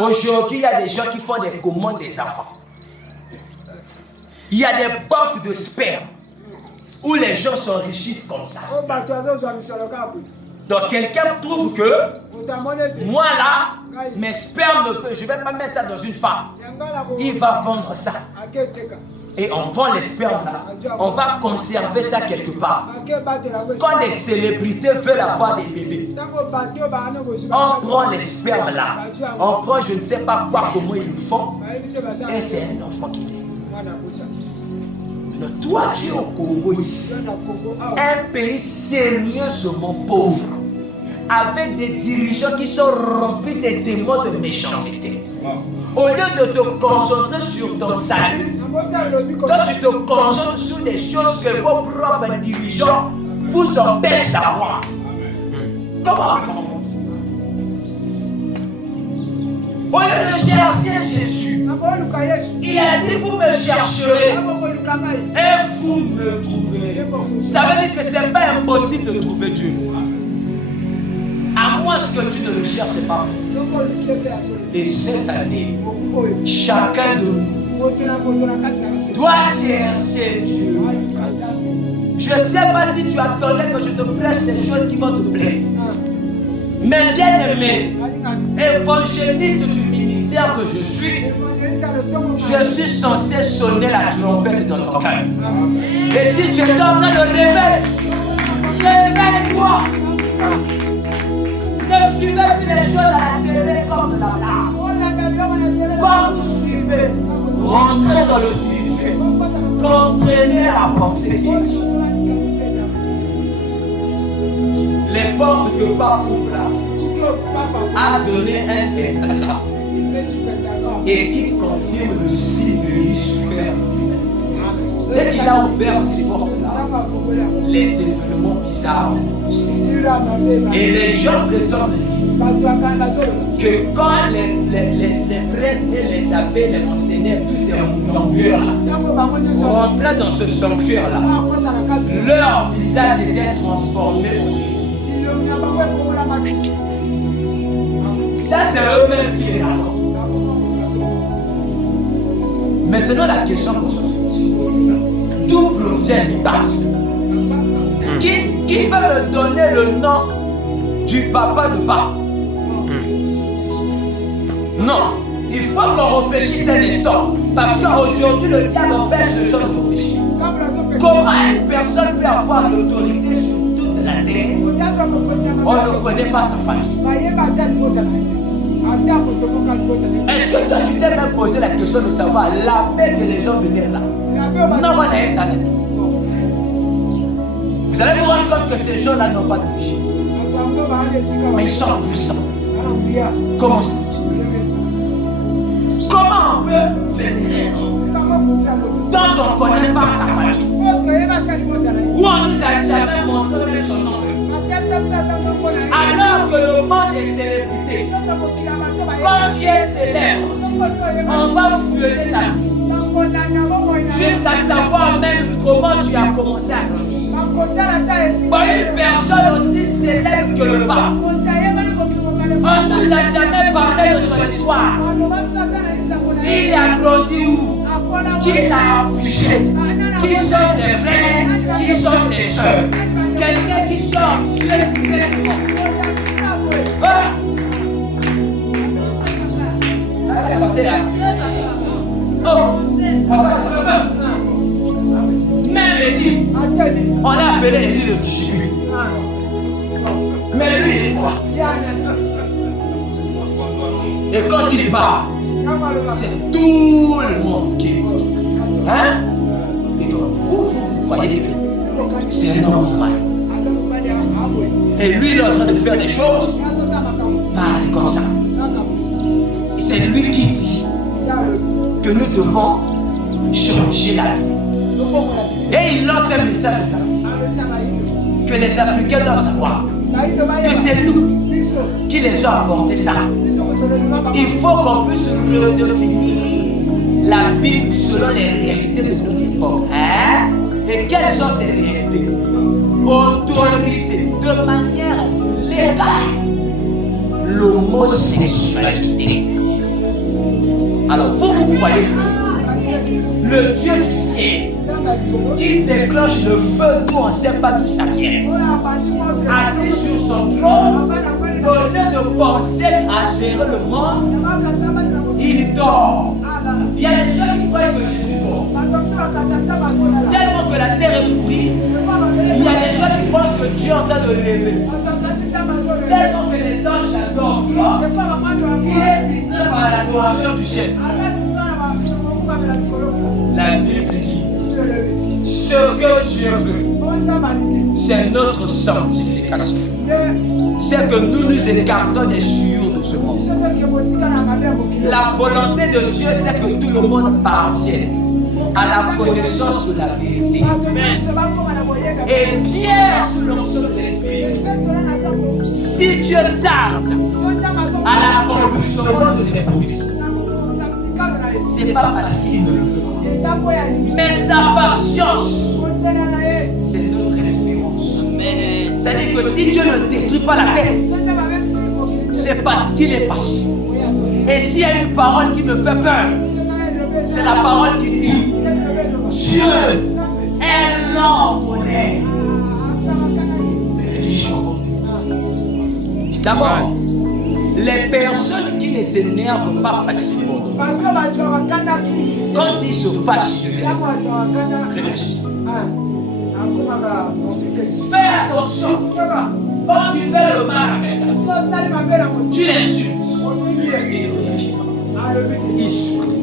Aujourd'hui, il y a des gens qui font des commandes des enfants. Il y a des banques de sperme où les gens s'enrichissent comme ça. Donc quelqu'un trouve que moi là, mes spermes, je ne vais pas mettre ça dans une femme. Il va vendre ça. Et on prend les spermes là, on va conserver ça quelque part. Quand des célébrités veulent avoir des bébés, on prend les spermes là, on prend je ne sais pas quoi, comment ils le font, et c'est un enfant qui naît. Mais toi tu es au Congo ici, un pays sérieusement pauvre, avec des dirigeants qui sont remplis des démons de méchanceté. Au lieu de te concentrer sur ton salut, toi tu te concentres sur des choses que vos propres dirigeants vous empêchent d'avoir. Comment? Au lieu de chercher Jésus, il a dit vous me chercherez et vous me trouverez. Ça veut dire que ce n'est pas impossible de trouver Dieu. À moins que tu ne le cherches pas. Et cette année, chacun de nous doit chercher Dieu. Je ne sais pas si tu attendais que je te prêche des choses qui vont te plaire. Mais bien aimé, évangéliste du ministère que je suis censé sonner la trompette dans ton cœur. Et si tu es en train de rêver, réveille-toi. Ne suivez plus les choses à la télé comme de la blague. Quand vous suivez, rentrez dans le spirituel. Comprenez la pensée. Les portes que Papa ouvre là a donné un tétragramme et qui confirme le signe de Lucifer. Dès qu'il a ouvert ces portes-là, les événements bizarres ont commencé. Et les gens prétendent que quand les prêtres et les abbés, les monseigneurs, tous ces rencontres-là rentraient dans ce sanctuaire-là, leur visage était transformé. Ça, c'est eux-mêmes qui les racontent. Maintenant, la question qu'on se pose. D'où provient l'Ibac? Qui va me donner le nom du papa de Papa? Non, il faut qu'on réfléchisse un instant. Parce qu'aujourd'hui, le diable empêche les gens de réfléchir. Comment une personne peut avoir l'autorité sur toute la terre? On ne connaît pas sa famille. Est-ce que toi tu t'es même posé la question de savoir la paix que les gens venaient là? Non, on a les années. Vous allez vous rendre compte que ces gens-là n'ont pas de vie. Mais ils sont puissants. Comment ça? Comment on peut vénérer dont on ne connaît pas sa famille? Où on nous a jamais montré son nom? Alors que le monde est célébrité, quand tu es célèbre, on va fouiller ta vie jusqu'à savoir même comment tu as commencé à grandir. Une personne aussi célèbre que le pape, on ne nous a jamais parlé de son histoire. Il a grandi où? Qui l'a accouché? Qui sont ses frères? Qui sont ses soeurs? Quelqu'un qui sort, Dieu qui fait le monde. Oh, même Élie, on l'a appelé Élie le Tishibut. Mais lui, il est quoi? Et quand il parle, c'est tout le monde qui écoute. Hein? Et donc, vous croyez que c'est un homme normal. Et lui, il est en train de faire des choses. Parle comme ça. C'est lui qui dit que nous devons changer la vie. Et il lance un message aux Africains. Que les Africains doivent savoir que c'est nous qui les avons apporté ça. Il faut qu'on puisse redéfinir la Bible selon les réalités de notre époque. Hein? Et quelles sont ces réalités? Autoriser de manière légale l'homosexualité. Alors vous croyez que le Dieu du ciel qui déclenche le feu d'où on ne sait pas d'où ça vient, assis sur son trône, au lieu de penser à gérer le monde, il dort. Il y a des gens qui croient que Jésus dort. Tellement que la terre est pourrie, il y a des gens qui pensent que Dieu est en train de rêver. Tellement que les anges l'adorent. Il est distrait par l'adoration du ciel. La Bible dit, ce que Dieu veut, c'est notre sanctification. C'est que nous nous écartons des souillures de ce monde. La volonté de Dieu, c'est que tout le monde parvienne à la connaissance de la vérité. Et Pierre, sous l'onction de l'Esprit, si Dieu tarde à l'accomplissement de ses promesses, ce n'est pas parce qu'il ne veut, mais sa patience, c'est notre espérance. C'est-à-dire que si Dieu ne détruit pas la terre, c'est parce qu'il est patient. Et s'il y a une parole qui me fait peur, c'est la parole qui dit Dieu est lent en colère. D'abord, les personnes qui ne s'énervent pas facilement, quand ils se fâchent, réfléchissez. Fais attention. Quand tu fais le mal à quelqu'un, tu l'insultes. Il ne réagit pas. Il sourit.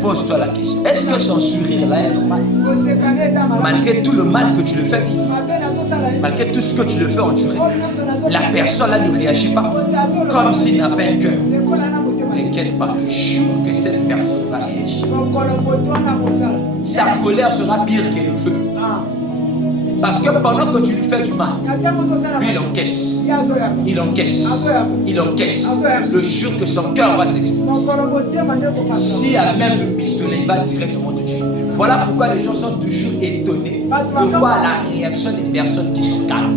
Pose-toi la question. Est-ce que son sourire là est normal? Malgré tout le mal que tu le fais vivre, malgré tout ce que tu le fais endurer, la personne là ne réagit pas comme s'il n'a pas un cœur. T'inquiète pas, le jour que cette personne va réagir, sa colère sera pire que le feu. Parce que pendant que tu lui fais du mal, lui il encaisse. Il encaisse. Il encaisse. Le jour que son cœur va s'exploser, si elle même le pistolet, il va directement te tuer. Voilà pourquoi les gens sont toujours étonnés de voir la réaction des personnes qui sont calmes.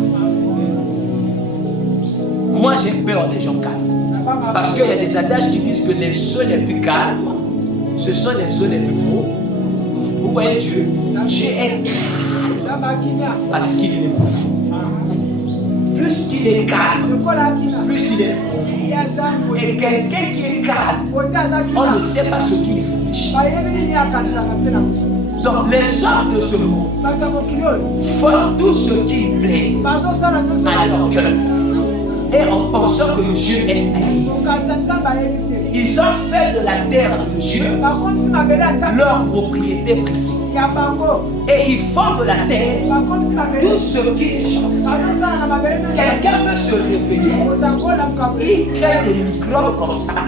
Moi j'ai peur des gens calmes. Parce qu'il y a des adages qui disent que les eaux les plus calmes, ce sont les eaux les plus profondes. Vous voyez Dieu? Dieu est calme parce qu'il est profond. Plus qu'il est calme, plus il est profond. Et quelqu'un qui est calme, on ne sait pas ce qu'il réfléchit. Donc les hommes de ce monde font tout ce qui plaise à leur cœur. Et en pensant que Dieu est naïf, ils ont fait de la terre de Dieu leur propriété privée. Et ils font de la terre tout ce qui change. Quelqu'un peut se réveiller, il crée des microbes comme ça,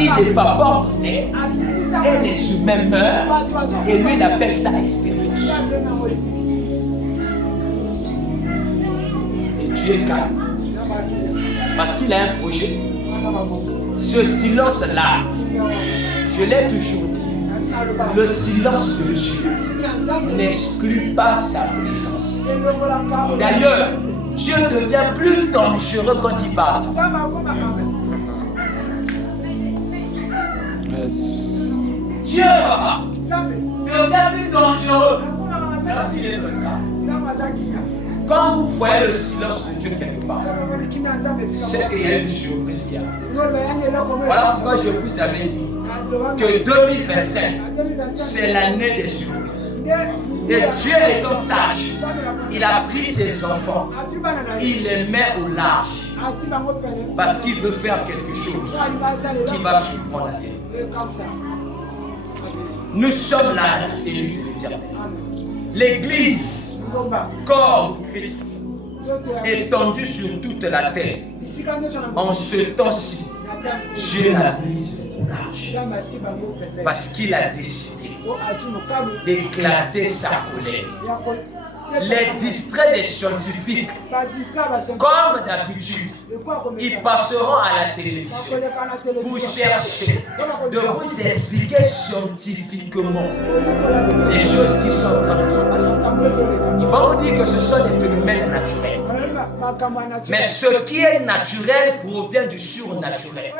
il évapore l'air, et les humains meurent, et lui il appelle ça expérience. Et Dieu est calme. Parce qu'il a un projet. Ce silence-là, je l'ai toujours dit, le silence de Dieu n'exclut pas sa présence. D'ailleurs, Dieu devient plus dangereux quand il parle. Dieu devient plus dangereux lorsqu'il est dans le calme. Quand vous voyez le silence de Dieu quelque part, c'est qu'il y a une surprise qui arrive. Voilà pourquoi je vous avais dit que 2025, c'est l'année des surprises. Et Dieu étant sage, il a pris ses enfants, il les met au large, parce qu'il veut faire quelque chose qui va surprendre la terre. Nous sommes la race élue de l'Éternel. L'Église, corps de Christ, étendu sur toute la terre. En ce temps-ci, Dieu l'a mise au large parce qu'il a décidé d'éclater sa colère. Les distraits des scientifiques, comme d'habitude, ils passeront à la télévision pour chercher de vous expliquer scientifiquement les choses qui sont en train de se passer. Ils vont vous dire que ce sont des phénomènes naturels. Mais ce qui est naturel provient du surnaturel.